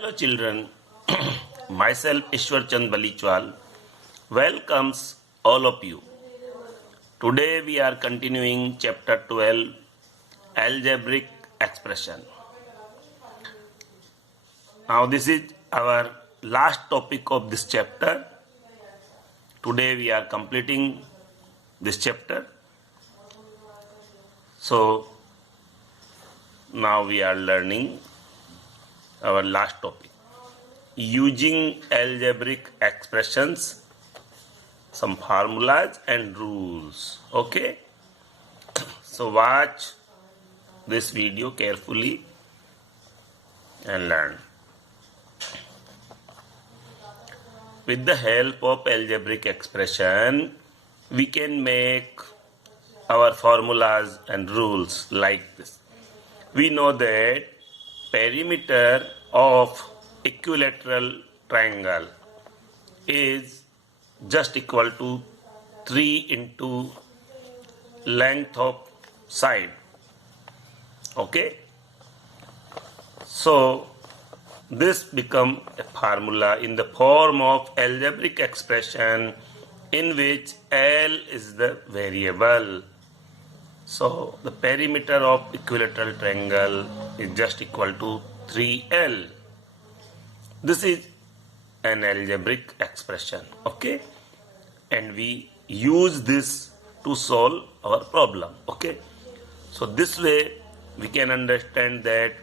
Hello children, myself Ishwar Chand Balichwal welcomes all of you. Today we are continuing chapter 12, algebraic expression. Now this is our last topic of this chapter. Today we are completing this chapter. So now we are learning our last topic. Using algebraic expressions, some formulas and rules. Okay, so watch this video carefully and learn. With the help of algebraic expression, we can make our formulas and rules like this. We know that perimeter of equilateral triangle is just equal to 3 into length of side. Okay, so this become a formula in the form of algebraic expression in which L is the variable. So the perimeter of equilateral triangle is just equal to 3L. This is an algebraic expression, okay? And we use this to solve our problem, okay? So this way we can understand that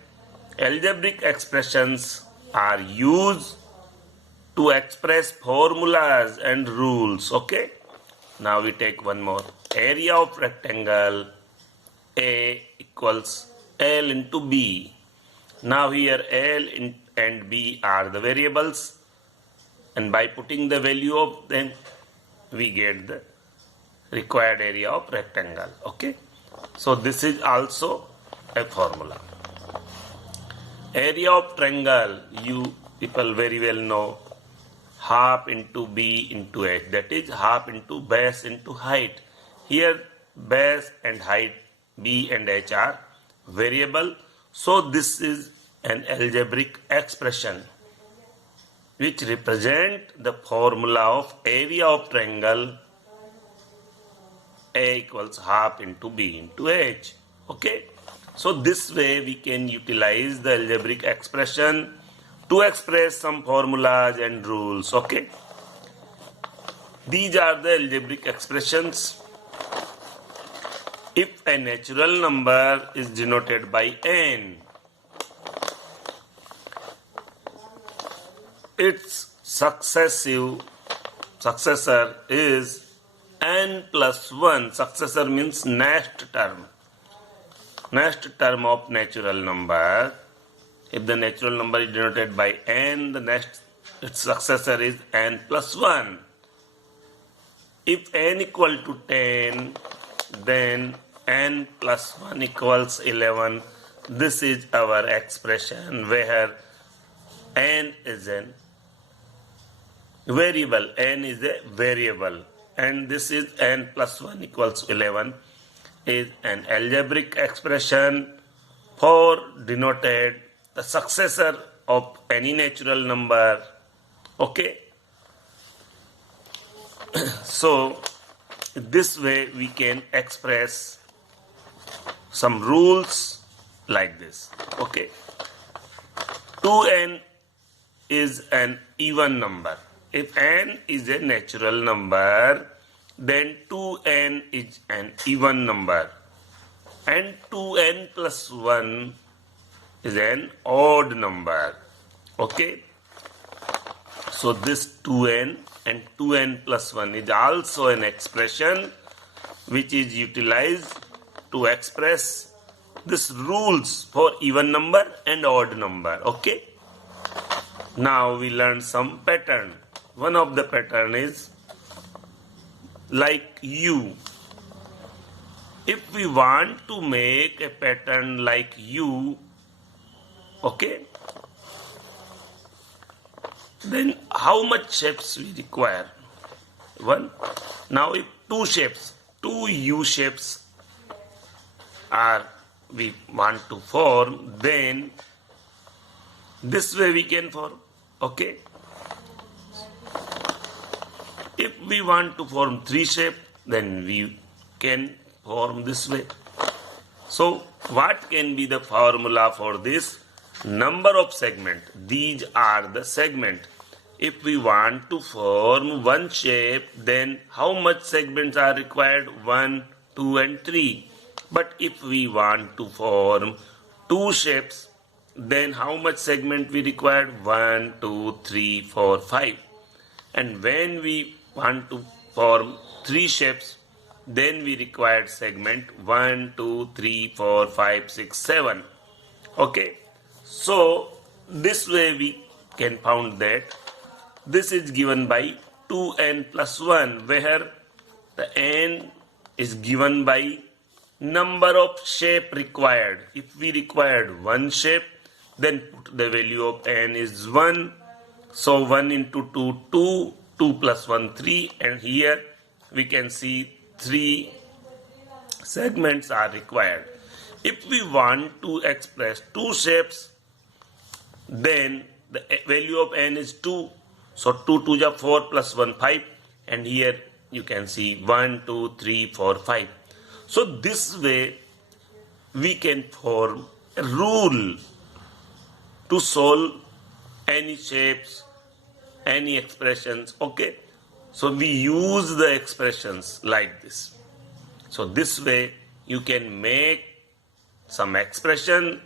algebraic expressions are used to express formulas and rules, okay? Now we take one more. Area of rectangle A equals L into B. Now here L and B are the variables, and by putting the value of them we get the required area of rectangle. Okay, so this is also a formula. Area of triangle, you people very well know, half into B into H, that is half into base into height. Here base and height B and H are variable, so this is an algebraic expression which represent the formula of area of triangle A equals half into B into H. Okay, so this way we can utilize the algebraic expression to express some formulas and rules. Okay, these are the algebraic expressions. If a natural number is denoted by n, its successor is n plus 1. Successor means next term of natural number. If the natural number is denoted by n, its successor is n plus 1. If n equal to 10, then n plus 1 equals 11. This is our expression where n is an variable. N is a variable, and this is n plus 1 equals 11 is an algebraic expression for denoted the successor of any natural number. Okay, so this way we can express some rules like this. Okay, 2n is an even number. If n is a natural number, then 2n is an even number, and 2n plus 1 is an odd number. Okay, so this 2n and 2n plus 1 is also an expression which is utilized to express these rules for even number and odd number. Okay, now we learn some pattern. One of the pattern is like U. If we want to make a pattern like U, okay, then how much shapes we require? One. Now if two U shapes we want to form, then This way we can form. Okay. If we want to form three shape, then we can form this way. So what can be the formula for this? Number of segment. These are the segment. If we want to form one shape, then how much segments are required? 1, 2 and 3. But if we want to form two shapes, then how much segment we required? 1, 2, 3, 4, 5. And when we want to form three shapes, then we required segment 1, 2, 3, 4, 5, 6, 7. Okay. So this way we can found that this is given by 2n plus 1, where the n is given by number of shape required. If we required one shape, then put the value of n is 1. So 1 into 2, 2, 2 plus 1, 3, and here we can see 3 segments are required. If we want to express two shapes, then the value of n is 2. So 2 to the 4 plus 1, 5, and here you can see 1, 2, 3, 4, 5. So this way we can form a rule to solve any shapes, any expressions. Okay. So we use the expressions like this. So this way you can make some expression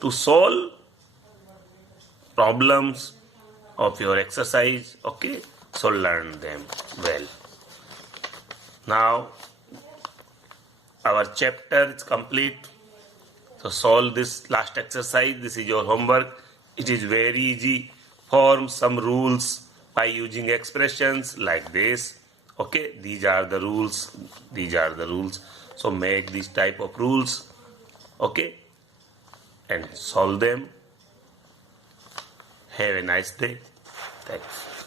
to solve problems of your exercise. Okay. So learn them well. Now our chapter is complete. So solve this last exercise. This is your homework. It is very easy. Form some rules by using expressions like this. Okay, these are the rules. These are the rules. So make this type of rules. Okay, and solve them. Have a nice day. Thanks.